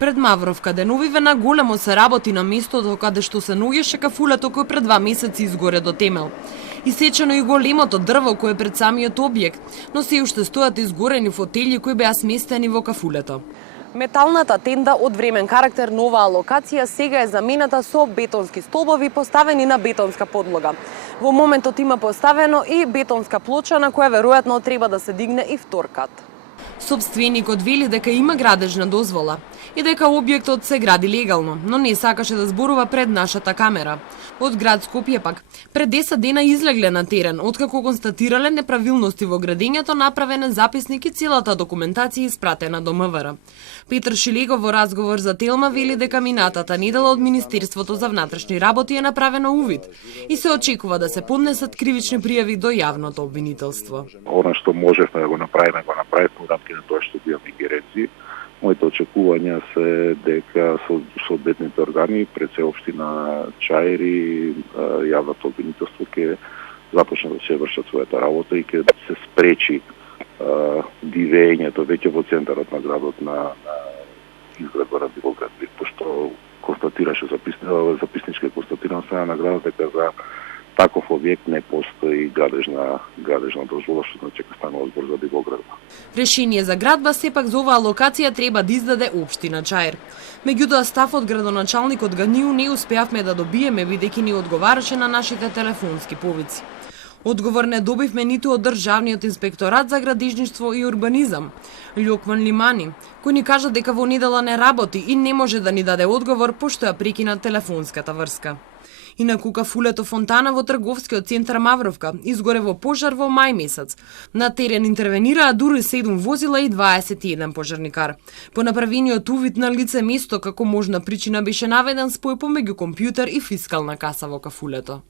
Пред Мавровка деновиве големо се работи на местото каде што се наоѓаше кафулето кој пред 2 месеци изгоре до темел. Исечено и големото дрво кое пред самиот објект, но се уште стојат изгорени фотели кои беа сместени во кафулето. Металната тенда од времен карактер на оваа локација сега е замената со бетонски столбови поставени на бетонска подлога. Во моментот има поставено и бетонска плоча на која веројатно треба да се дигне и втор кат. Собственикот вели дека има градежна дозвола и дека објектот се гради легално, но не сакаше да зборува пред нашата камера. Од град Скопје пак, пред 10 дена излегле на терен, откако констатирале неправилности во градењето, направен записник и целата документација испратена до МВР. Петр Шилегов во разговор за Телма вели дека минатата недела од Министерството за внатрешни работи е направено увид и се очекува да се поднесат кривични пријави до јавното обвинителство. Она што можевме да го направиме во рамките на тоа што имаме ингеренции. Моите очекувања се дека соодветните органи, пред се општина Чајри, јавното обвинителство ќе започне да се вршат својата работа и ќе се спречи дивењето веќе во центарот на градот на изградба на Дивоград, пошто констатираше записнички констатиран страна на градот дека за таков објект не постои градежна дозвола, што значи дека станува збор за Дивоградба. Решение за градба сепак за оваа локација треба да издаде општина Чаир. Меѓутоа став од градоначалникот Ганију не успеавме да добиеме бидејќи не одговараше на нашите телефонски повици. Одговор не добивме ниту од Државниот инспекторат за градежништво и урбанизам, Љокман Лимани, кој ни кажа дека во недела не работи и не може да ни даде одговор пошто ја прекина телефонската врска. Инаку кафулето фонтана во трговскиот центар Мавровка изгоре во пожар во мај месец. На терен интервенираа дури 7 возила и 21 пожарникар. По направениот увид на лице место како можна причина беше наведен спој помеѓу компјутер и фискална каса во кафулето.